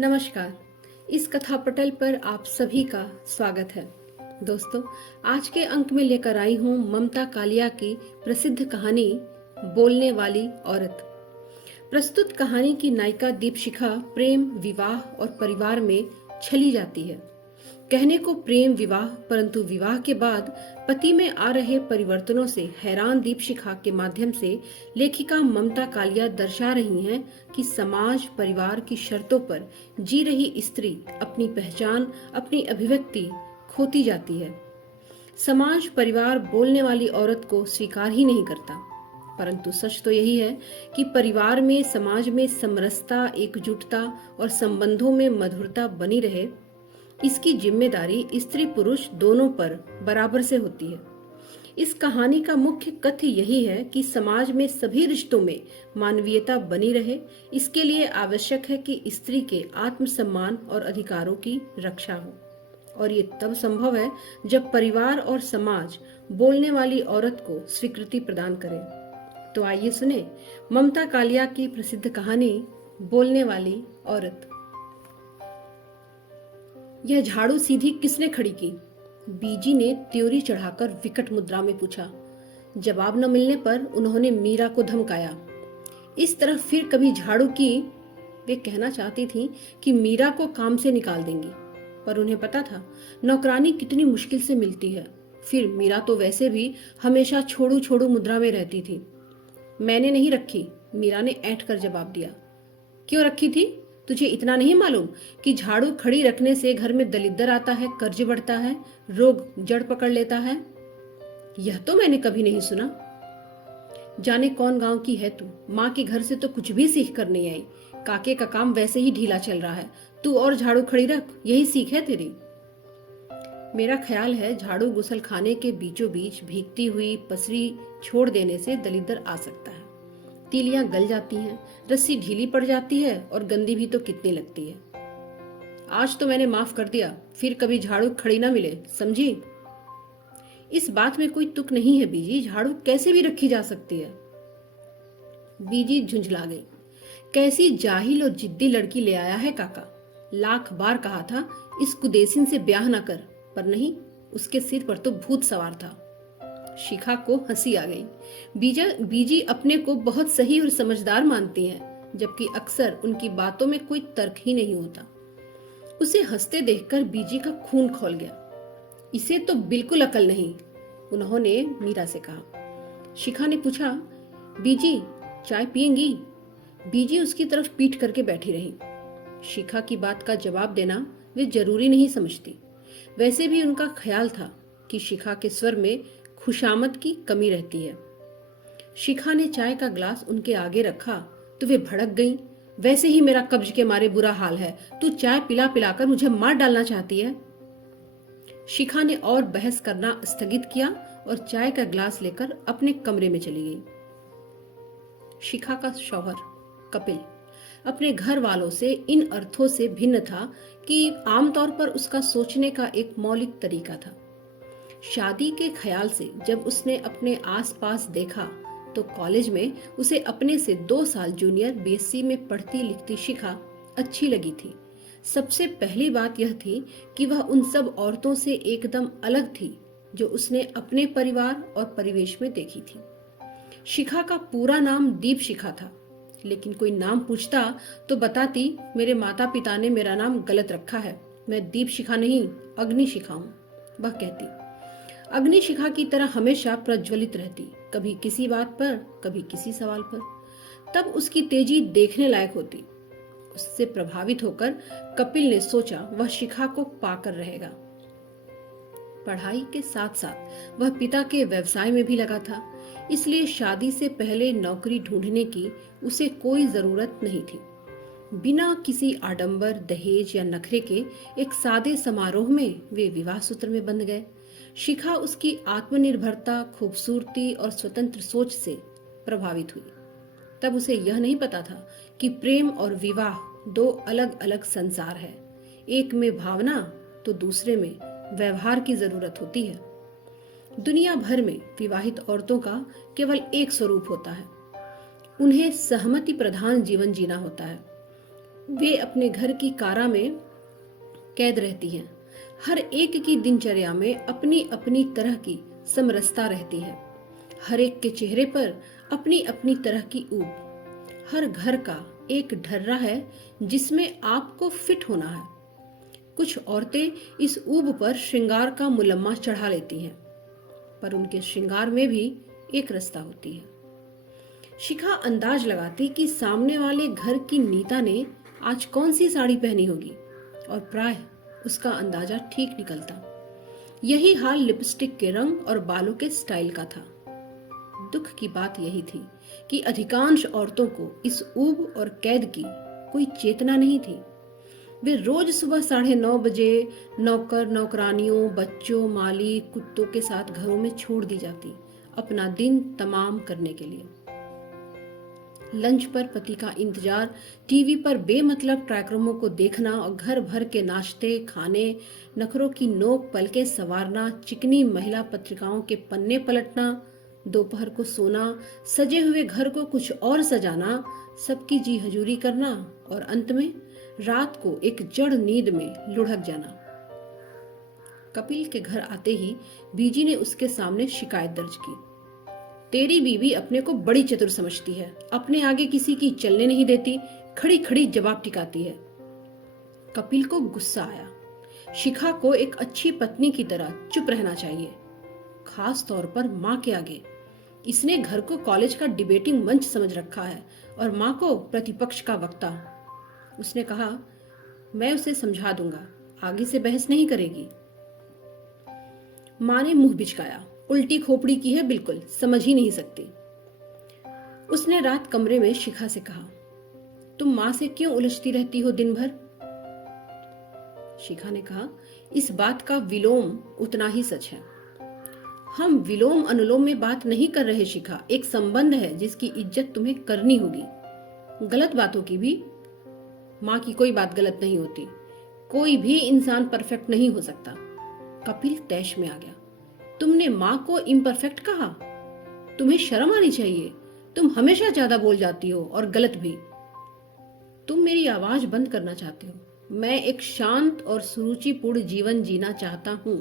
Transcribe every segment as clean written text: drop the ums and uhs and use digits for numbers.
नमस्कार। इस कथा पटल पर आप सभी का स्वागत है। दोस्तों, आज के अंक में लेकर आई हूँ ममता कालिया की प्रसिद्ध कहानी बोलने वाली औरत। प्रस्तुत कहानी की नायिका दीपशिखा प्रेम, विवाह और परिवार में छली जाती है। कहने को प्रेम विवाह, परंतु विवाह के बाद पति में आ रहे परिवर्तनों से हैरान दीपशिखा के माध्यम से लेखिका ममता कालिया दर्शा रही हैं कि समाज परिवार की शर्तों पर जी रही स्त्री अपनी पहचान, अपनी अभिव्यक्ति खोती जाती है। समाज परिवार बोलने वाली औरत को स्वीकार ही नहीं करता, परंतु सच तो यही है कि परिवार में, समाज में समरसता, एकजुटता और संबंधों में मधुरता बनी रहे, इसकी जिम्मेदारी स्त्री पुरुष दोनों पर बराबर से होती है। इस कहानी का मुख्य कथ्य यही है कि समाज में सभी रिश्तों में मानवीयता बनी रहे, इसके लिए आवश्यक है कि स्त्री के आत्मसम्मान और अधिकारों की रक्षा हो। और ये तब संभव है जब परिवार और समाज बोलने वाली औरत को स्वीकृति प्रदान करे। तो आइए सुने ममता कालिया की प्रसिद्ध कहानी बोलने वाली औरत। यह झाड़ू सीधी किसने खड़ी की? बीजी ने त्योरी चढ़ाकर विकट मुद्रा में पूछा। जवाब न मिलने पर उन्होंने मीरा को धमकाया। इस तरह फिर कभी झाड़ू की? वे कहना चाहती थीं कि मीरा को काम से निकाल देंगी, पर उन्हें पता था नौकरानी कितनी मुश्किल से मिलती है। फिर मीरा तो वैसे भी हमेशा छोड़ू छोड़ू मुद्रा में रहती थी। मैंने नहीं रखी, मीरा ने ऐंठ कर जवाब दिया। क्यों रखी थी? तुझे इतना नहीं मालूम कि झाड़ू खड़ी रखने से घर में दलिद्दर आता है, कर्ज बढ़ता है, रोग जड़ पकड़ लेता है? यह तो मैंने कभी नहीं सुना। जाने कौन गांव की है तू? माँ के घर से तो कुछ भी सीख कर नहीं आई। काके का काम वैसे ही ढीला चल रहा है, तू और झाड़ू खड़ी रख, यही सीख है तेरी। मेरा ख्याल है झाड़ू गुसल खाने के बीचों बीच भीगती हुई पसरी छोड़ देने से दलिद्दर आ सकता है। तीलियां गल जाती हैं, रस्सी ढीली पड़ जाती है और गंदी भी तो कितनी लगती है। आज तो मैंने माफ कर दिया, फिर कभी झाड़ू खड़ी ना मिले, समझी? इस बात में कोई तुक नहीं है बीजी, झाड़ू कैसे भी रखी जा सकती है। बीजी झुंझला गई। कैसी जाहिल और जिद्दी लड़की ले आया है काका। लाख बार कहा था इस कुदेसिन से ब्याह न कर, पर नहीं, उसके सिर पर तो भूत सवार था। शिखा को हंसी आ गई। बीजी अपने को बहुत सही और समझदार मानती हैं, जबकि अक्सर उनकी बातों में कोई तर्क ही नहीं होता। उसे हंसते देखकर बीजी का खून खौल गया। इसे तो बिल्कुल अकल नहीं, उन्होंने मीरा से कहा। शिखा ने पूछा, बीजी चाय पिएंगी? बीजी उसकी तरफ पीठ करके बैठी रही। शिखा की बात का जवाब देना वे जरूरी नहीं समझती। वैसे भी उनका ख्याल था कि शिखा के स्वर में खुशामद की कमी रहती है। शिखा ने चाय का ग्लास उनके आगे रखा तो वे भड़क गईं। वैसे ही मेरा कब्ज के मारे बुरा हाल है, तू चाय पिला पिलाकर मुझे मार डालना चाहती है। शिखा ने और बहस करना स्थगित किया और चाय का ग्लास लेकर अपने कमरे में चली गई। शिखा का शौहर कपिल अपने घर वालों से इन अर्थों से भिन्न था कि आमतौर पर उसका सोचने का एक मौलिक तरीका था। शादी के ख्याल से जब उसने अपने आसपास देखा तो कॉलेज में उसे अपने से 2 साल जूनियर बीएससी में पढ़ती लिखती शिखा अच्छी लगी थी। सबसे पहली बात यह थी कि वह उन सब औरतों से एकदम अलग थी जो उसने अपने परिवार और परिवेश में देखी थी। शिखा का पूरा नाम दीपशिखा था, लेकिन कोई नाम पूछता तो बताती, मेरे माता पिता ने मेरा नाम गलत रखा है, मैं दीपशिखा नहीं अग्निशिखा हूँ। वह कहती अग्निशिखा की तरह हमेशा प्रज्वलित रहती, कभी किसी बात पर, कभी किसी सवाल पर। तब उसकी तेजी देखने लायक होती। उससे प्रभावित होकर कपिल ने सोचा वह शिखा को पाकर रहेगा। पढ़ाई के साथ साथ वह पिता के व्यवसाय में भी लगा था, इसलिए शादी से पहले नौकरी ढूंढने की उसे कोई जरूरत नहीं थी। बिना किसी आडंबर, दहेज या नखरे के एक सादे समारोह में वे विवाह सूत्र में बंध गए। शिखा उसकी आत्मनिर्भरता, खूबसूरती और स्वतंत्र सोच से प्रभावित हुई। तब उसे यह नहीं पता था कि प्रेम और विवाह 2 अलग अलग संसार है। एक में भावना तो दूसरे में व्यवहार की जरूरत होती है। दुनिया भर में विवाहित औरतों का केवल एक स्वरूप होता है, उन्हें सहमति प्रधान जीवन जीना होता है। वे अपने घर की कारा में कैद रहती हैं। हर एक की दिनचर्या में अपनी अपनी तरह की समरसता रहती है। हर एक के चेहरे पर अपनी अपनी तरह की ऊब। हर घर का एक ढर्रा है जिसमें आपको फिट होना है। कुछ औरतें इस ऊब पर श्रृंगार का मुलम्मा चढ़ा लेती हैं, पर उनके श्रृंगार में भी एक रास्ता होती है। शिखा अंदाज लगाती कि सामने वाले घर की नीता ने आज कौन सी साड़ी पहनी होगी, और प्राय उसका अंदाजा ठीक निकलता। यही हाल लिपस्टिक के रंग और बालों के स्टाइल का था। दुख की बात यही थी कि अधिकांश औरतों को इस ऊब और कैद की कोई चेतना नहीं थी। वे रोज सुबह 9:30 बजे नौकर नौकरानियों, बच्चों, माली, कुत्तों के साथ घरों में छोड़ दी जाती, अपना दिन तमाम करने के लिए। लंच पर पति का इंतजार, टीवी पर बेमतलब कार्यक्रमों को देखना और घर भर के नाश्ते खाने, नखरों की नोक पलके संवारना, चिकनी महिला पत्रिकाओं के पन्ने पलटना, दोपहर को सोना, सजे हुए घर को कुछ और सजाना, सबकी जी हजूरी करना और अंत में रात को एक जड़ नींद में लुढ़क जाना। कपिल के घर आते ही बीजी ने उसके सामने शिकायत दर्ज की। तेरी बीवी अपने को बड़ी चतुर समझती है, अपने आगे किसी की चलने नहीं देती, खड़ी खड़ी जवाब टिकाती है। कपिल को गुस्सा आया। शिखा को एक अच्छी पत्नी की तरह चुप रहना चाहिए, खास तौर पर माँ के आगे। इसने घर को कॉलेज का डिबेटिंग मंच समझ रखा है और माँ को प्रतिपक्ष का वक्ता। उसने कहा, मैं उसे समझा दूंगा, आगे से बहस नहीं करेगी। माँ ने मुंह बिचकाया। उल्टी खोपड़ी की है बिल्कुल, समझ ही नहीं सकती। उसने रात कमरे में शिखा से कहा, तुम माँ से क्यों उलझती रहती हो दिन भर? शिखा ने कहा, इस बात का विलोम उतना ही सच है। हम विलोम अनुलोम में बात नहीं कर रहे शिखा, एक संबंध है जिसकी इज्जत तुम्हें करनी होगी। गलत बातों की भी। माँ की कोई बात गलत नहीं होती, कोई भी इंसान परफेक्ट नहीं हो सकता। कपिल तैश में आ गया। तुमने माँ को इम्परफेक्ट कहा? तुम्हें शर्म आनी चाहिए, तुम हमेशा ज्यादा बोल जाती हो और गलत भी। तुम मेरी आवाज बंद करना चाहते हो। मैं एक शांत और सुरुचिपूर्ण जीवन जीना चाहता हूं।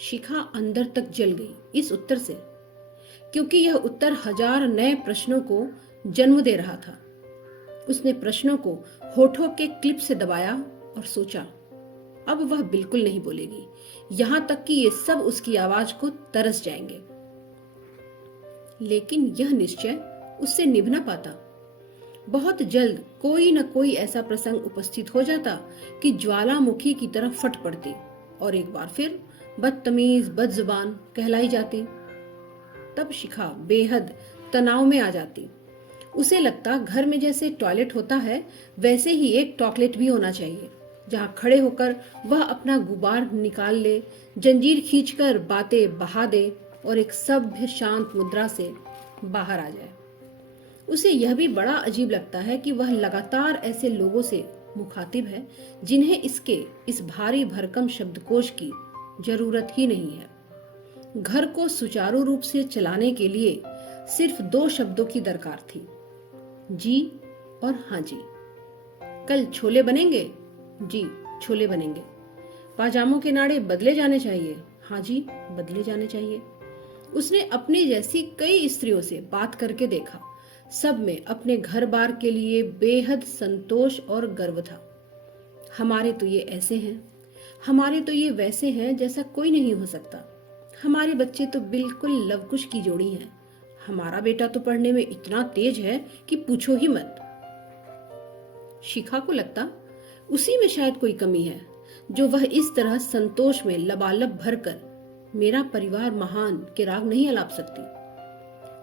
शिखा अंदर तक जल गई इस उत्तर से, क्योंकि यह उत्तर हजार नए प्रश्नों को जन्म दे रहा था। उसने प्रश्नों को होठों के क्लिप से दबाया और सोचा, अब वह बिल्कुल नहीं बोलेगी, यहां तक कि ये सब उसकी आवाज को तरस जाएंगे। लेकिन यह निश्चय उससे निभ न पाता। बहुत जल्द कोई न कोई ऐसा प्रसंग उपस्थित हो जाता कि ज्वालामुखी की तरह फट पड़ती और एक बार फिर बदतमीज बदजुबान कहलाई जाती। तब शिखा बेहद तनाव में आ जाती। उसे लगता घर में जैसे टॉयलेट होता है वैसे ही एक टॉयलेट भी होना चाहिए, जहां खड़े होकर वह अपना गुबार निकाल ले, जंजीर खींचकर बातें बहा दे और एक सभ्य शांत मुद्रा से बाहर आ जाए। उसे यह भी बड़ा अजीब लगता है कि वह लगातार ऐसे लोगों से मुखातिब है जिन्हें इस भारी भरकम शब्दकोश की जरूरत ही नहीं है। घर को सुचारू रूप से चलाने के लिए सिर्फ 2 शब्दों की दरकार थी, जी और हाँ जी। कल छोले बनेंगे? जी, छोले बनेंगे। पाजामों के नाड़े बदले जाने चाहिए? हाँ जी, बदले जाने चाहिए। उसने अपनी जैसी कई स्त्रियों से बात करके देखा। सब में अपने घर बार के लिए बेहद संतोष और गर्व था। हमारे तो ये ऐसे हैं, हमारे तो ये वैसे हैं जैसा कोई नहीं हो सकता। हमारे बच्चे तो बिल्कुल लवकुश की जोड़ी हैं। हमारा बेटा तो पढ़ने में इतना तेज है कि पूछो ही मत। शिखा को लगता उसी में शायद कोई कमी है, जो वह इस तरह संतोष में लबालब भरकर मेरा परिवार महान के राग नहीं अलाप सकती।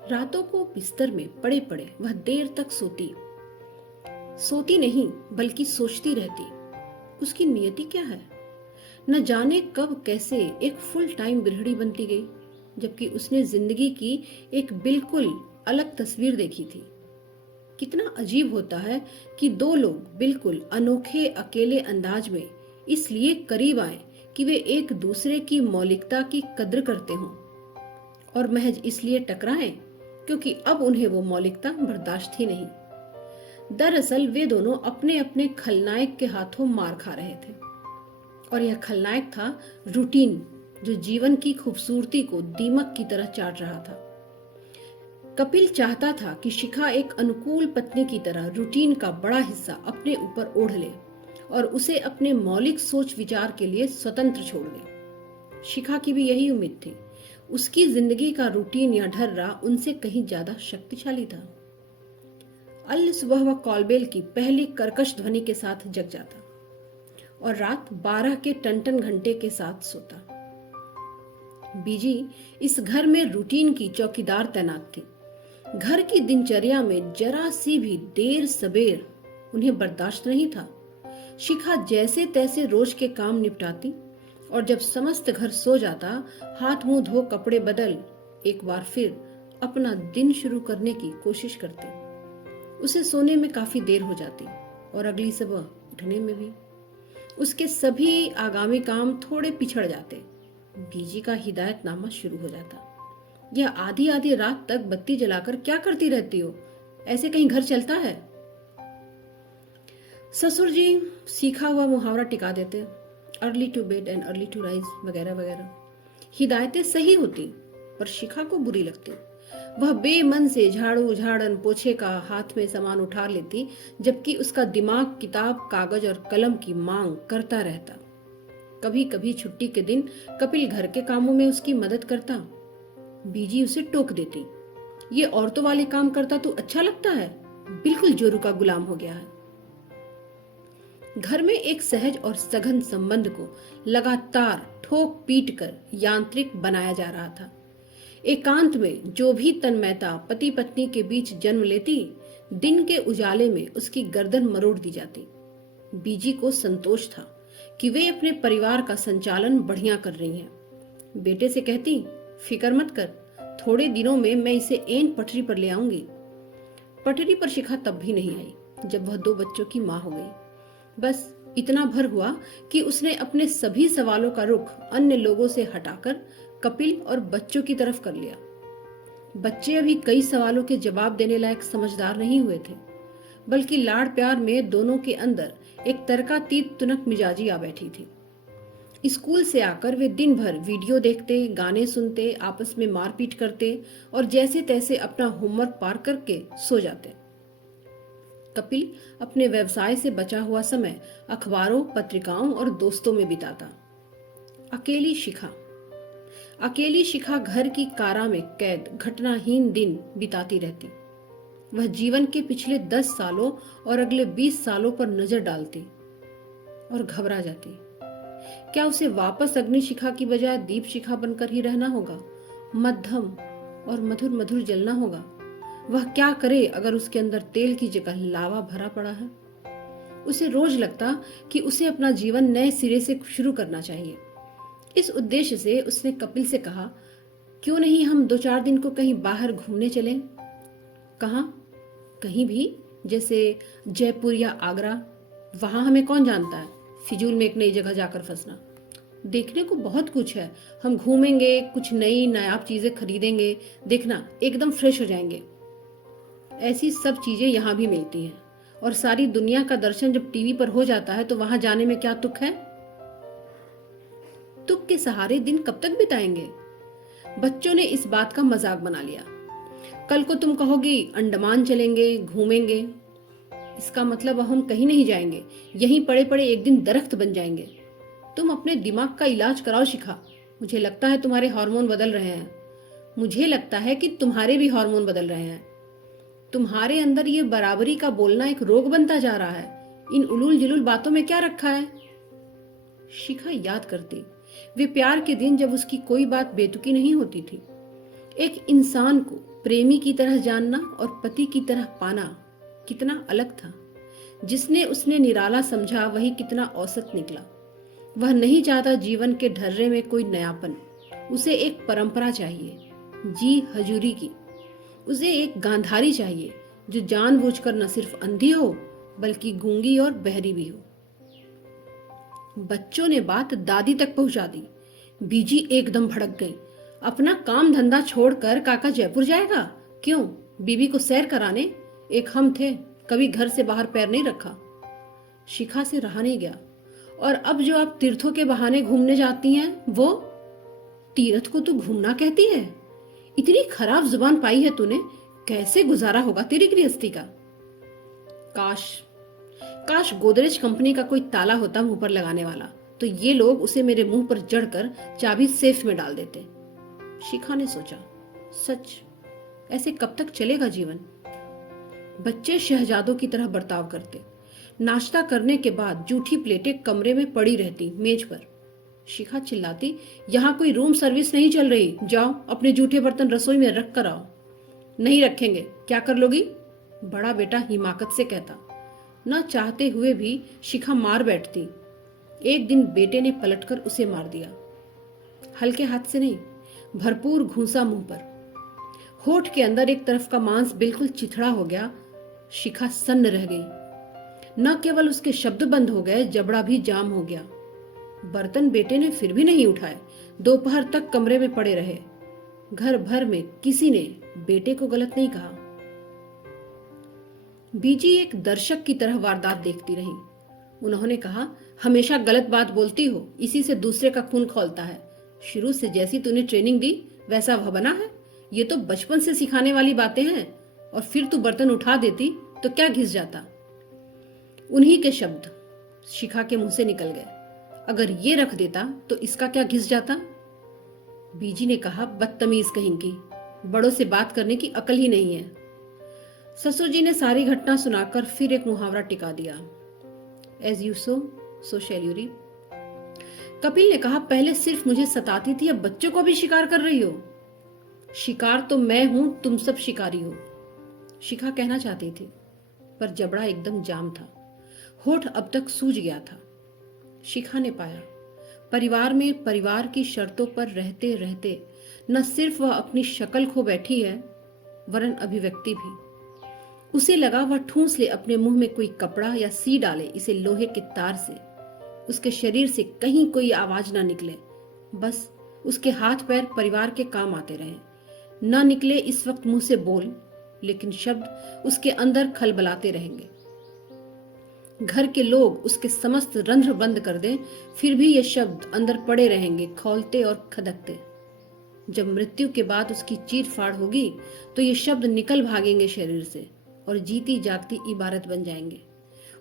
रातों को बिस्तर में पड़े पड़े वह देर तक सोती नहीं बल्कि सोचती रहती। उसकी नियति क्या है? न जाने कब कैसे एक फुल टाइम गृहिणी बनती गई, जबकि उसने जिंदगी की एक बिल्कुल अलग तस्वीर देखी थी। कितना अजीब होता है कि 2 लोग बिल्कुल अनोखे अकेले अंदाज में इसलिए करीब आए कि वे एक दूसरे की मौलिकता की कद्र करते हों, और महज इसलिए टकराएं क्योंकि अब उन्हें वो मौलिकता बर्दाश्त ही नहीं। दरअसल वे दोनों अपने अपने खलनायक के हाथों मार खा रहे थे, और यह खलनायक था रूटीन, जो जीवन की खूबसूरती को दीमक की तरह चाट रहा था। कपिल चाहता था कि शिखा एक अनुकूल पत्नी की तरह रूटीन का बड़ा हिस्सा अपने ऊपर ओढ़ ले और उसे अपने मौलिक सोच विचार के लिए स्वतंत्र छोड़ दे। शिखा की भी यही उम्मीद थी। उसकी जिंदगी का रूटीन या ढर्रा उनसे कहीं ज्यादा शक्तिशाली था। अल सुबह वह कॉलबेल की पहली कर्कश ध्वनि के साथ जग जाता और रात 12 के टन घंटे के साथ सोता। बीजी इस घर में रूटीन की चौकीदार तैनात थी। घर की दिनचर्या में जरा सी भी देर सबेर उन्हें बर्दाश्त नहीं था। शिखा जैसे तैसे रोज के काम निपटाती और जब समस्त घर सो जाता, हाथ मुंह धो कपड़े बदल एक बार फिर अपना दिन शुरू करने की कोशिश करती। उसे सोने में काफी देर हो जाती और अगली सुबह उठने में भी। उसके सभी आगामी काम थोड़े पिछड़ जाते। बीजी का हिदायतनामा शुरू हो जाता। यह आधी आधी रात तक बत्ती जलाकर क्या करती रहती हो? ऐसे कहीं घर चलता है? ससुर जी सीखा हुआ मुहावरा टिका देते, early to bed and early to rise वगैरह वगैरह। हिदायतें सही होती पर शिखा को बुरी लगती। वह बेमन से झाड़ू झाड़न पोछे का हाथ में सामान उठा लेती, जबकि उसका दिमाग किताब कागज और कलम की मांग करता रहता। कभी कभी छुट्टी के दिन कपिल घर के कामों में उसकी मदद करता। बीजी उसे टोक देती, ये औरतों वाले काम करता तो अच्छा लगता है, बिल्कुल जोरू का गुलाम हो गया है। घर में एक सहज और सघन संबंध को लगातार ठोक पीट कर यांत्रिक बनाया जा रहा था। एकांत में जो भी तन्मयता पति पत्नी के बीच जन्म लेती, दिन के उजाले में उसकी गर्दन मरोड़ दी जाती। बीजी को संतोष था कि वे अपने परिवार का संचालन बढ़िया कर रही हैं। बेटे से कहती, फिक्र मत कर, थोड़े दिनों में मैं इसे ऐन पटरी पर ले आऊंगी। पटरी पर शिखा तब भी नहीं आई जब वह 2 बच्चों की मां हो गई। बस इतना भर हुआ कि उसने अपने सभी सवालों का रुख अन्य लोगों से हटाकर कपिल और बच्चों की तरफ कर लिया। बच्चे अभी कई सवालों के जवाब देने लायक समझदार नहीं हुए थे, बल्कि लाड़ प्यार में दोनों के अंदर एक तर्कातीत तुनक मिजाजी आ बैठी थी। स्कूल से आकर वे दिन भर वीडियो देखते, गाने सुनते, आपस में मारपीट करते और जैसे तैसे अपना होमवर्क पार करके सो जाते। कपिल अपने व्यवसाय से बचा हुआ समय अखबारों, पत्रिकाओं और दोस्तों में बिताता। अकेली शिखा घर की कारा में कैद घटनाहीन दिन बिताती रहती। वह जीवन के पिछले 10 सालों और अगले 20 सालों पर नजर डालती और घबरा जाती। क्या उसे वापस अग्नि शिखा की बजाय दीप शिखा बनकर ही रहना होगा? मध्यम और मधुर मधुर जलना होगा? वह क्या करे अगर उसके अंदर तेल की जगह लावा भरा पड़ा है? उसे रोज लगता कि उसे अपना जीवन नए सिरे से शुरू करना चाहिए। इस उद्देश्य से उसने कपिल से कहा, क्यों नहीं हम 2-4 दिन को कहीं बाहर घूमने चलें? कहाँ? कहीं भी, जैसे जयपुर या आगरा। वहां हमें कौन जानता है, फिजूल में एक नई जगह जाकर फंसना। देखने को बहुत कुछ है, हम घूमेंगे, कुछ नई नायाब चीजें खरीदेंगे, देखना एकदम फ्रेश हो जाएंगे। ऐसी सब चीजें यहाँ भी मिलती हैं, और सारी दुनिया का दर्शन जब टीवी पर हो जाता है तो वहां जाने में क्या तुक है? तुक के सहारे दिन कब तक बिताएंगे? बच्चों ने इस बात का मजाक बना लिया। कल को तुम कहोगी अंडमान चलेंगे, घूमेंगे। इसका मतलब हम कहीं नहीं जाएंगे, यहीं पड़े पड़े एक दिन दरख्त बन जाएंगे। तुम अपने दिमाग का इलाज कराओ शिखा। मुझे लगता है तुम्हारे हार्मोन बदल रहे हैं। मुझे लगता है कि तुम्हारे भी हार्मोन बदल रहे हैं। तुम्हारे अंदर ये बराबरी का बोलना एक रोग बनता जा रहा है। इन उलूल जुलूल बातों में क्या रखा है? शिखा याद करती वे प्यार के दिन जब उसकी कोई बात बेतुकी नहीं होती थी। एक इंसान को प्रेमी की तरह जानना और पति की तरह पाना कितना अलग था। जिसने उसने निराला समझा वही कितना औसत निकला। वह नहीं चाहता जीवन के ढर्रे में कोई नयापन। उसे एक परंपरा चाहिए, जी हजूरी की। उसे एक गांधारी चाहिए जो जानबूझकर न सिर्फ अंधी हो बल्कि गूंगी और बहरी भी हो। बच्चों ने बात दादी तक पहुंचा दी। बीजी एकदम भड़क गई। अपना काम धंधा छोड़कर काका जयपुर जाएगा? क्यों? बीबी को सैर कराने? एक हम थे, कभी घर से बाहर पैर नहीं रखा। शिखा से रहा नहीं गया। और अब जो आप तीर्थों के बहाने घूमने जाती हैं, वो तीर्थ को तू घूमना कहती है? इतनी खराब जुबान पाई है तूने, कैसे गुजारा होगा तेरी गृहस्थी का? काश काश गोदरेज कंपनी का कोई ताला होता मुंह पर लगाने वाला, तो ये लोग उसे मेरे मुंह पर जड़कर चाबी सेफ में डाल देते। शिखा ने सोचा, सच ऐसे कब तक चलेगा जीवन? बच्चे शहजादों की तरह बर्ताव करते। नाश्ता करने के बाद जूठी प्लेटें कमरे में पड़ी रहती मेज पर। शिखा चिल्लाती, यहाँ कोई रूम सर्विस नहीं चल रही, जाओ अपने जूठे बर्तन रसोई में रख कर आओ। नहीं रखेंगे, क्या कर लोगी? बड़ा बेटा हिमाकत से कहता। न चाहते हुए भी शिखा मार बैठती। एक दिन बेटे ने पलटकर उसे मार दिया। हल्के हाथ से नहीं, भरपूर घूंसा मुंह पर। होठ के अंदर एक तरफ का मांस बिल्कुल चिथड़ा हो गया। शिखा सन्न रह गई। न केवल उसके शब्द बंद हो गए, जबड़ा भी जाम हो गया। बर्तन बेटे ने फिर भी नहीं उठाए। दोपहर तक कमरे में पड़े रहे। घर भर में किसी ने बेटे को गलत नहीं कहा। बीजी एक दर्शक की तरह वारदात देखती रही। उन्होंने कहा, हमेशा गलत बात बोलती हो, इसी से दूसरे का खून खौलता है। शुरू से जैसी तूने ट्रेनिंग दी वैसा वह बना है। ये तो बचपन से सिखाने वाली बातें हैं। और फिर तू बर्तन उठा देती तो क्या घिस जाता? उन्हीं के शब्द शिखा के मुंह से निकल गए। अगर ये रख देता तो इसका क्या घिस जाता? बीजी ने कहा, बदतमीज कहीं की, बड़ों से बात करने की अकल ही नहीं है। ससुर जी ने सारी घटना सुनाकर फिर एक मुहावरा टिका दिया, as you sow shall you reap. Kapil ने कहा, पहले सिर्फ मुझे सताती थी, अब बच्चों को भी शिकार कर रही हो। शिकार तो मैं हूं, तुम सब शिकारी हो, शिखा कहना चाहती थी, पर जबड़ा एकदम जाम था। होठ अब तक सूज गया था। शिखा ने पाया, परिवार में परिवार की शर्तों पर रहते रहते न सिर्फ वह अपनी शक्ल खो बैठी है, वरन अभिव्यक्ति भी। उसे लगा वह ठूंस ले अपने मुंह में कोई कपड़ा या सी डाले इसे लोहे के तार से। उसके शरीर से कहीं कोई आवाज ना निकले, बस उसके हाथ पैर परिवार के काम आते रहे। न निकले इस वक्त मुंह से बोल, लेकिन शब्द उसके अंदर खलबलाते रहेंगे। घर के लोग उसके समस्त रंध्र बंद कर दें, फिर भी ये शब्द अंदर पड़े रहेंगे, खौलते और खदकते। जब मृत्यु के बाद उसकी चीर फाड़ होगी तो ये शब्द निकल भागेंगे शरीर से और जीती जागती इबारत बन जाएंगे।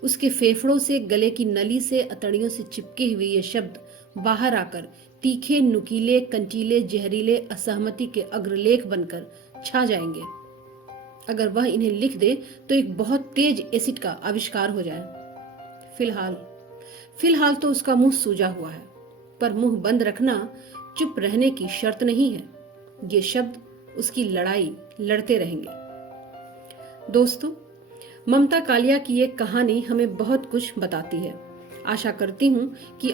उसके फेफड़ों से, गले की नली से, अतड़ियों से चिपके हुए ये शब्द बाहर आकर तीखे, नुकीले, कंटीले, जहरीले असहमति के अग्रलेख बनकर छा जाएंगे। अगर वह इन्हें लिख दे तो एक बहुत तेज एसिड का आविष्कार हो जाए। फिलहाल तो उसका मुंह सूजा हुआ है, पर मुंह बंद रखना चुप रहने की शर्त नहीं है। ये शब्द उसकी लड़ाई लड़ते रहेंगे। दोस्तों, ममता कालिया की ये कहानी हमें बहुत कुछ बताती है। आशा करती हूँ कि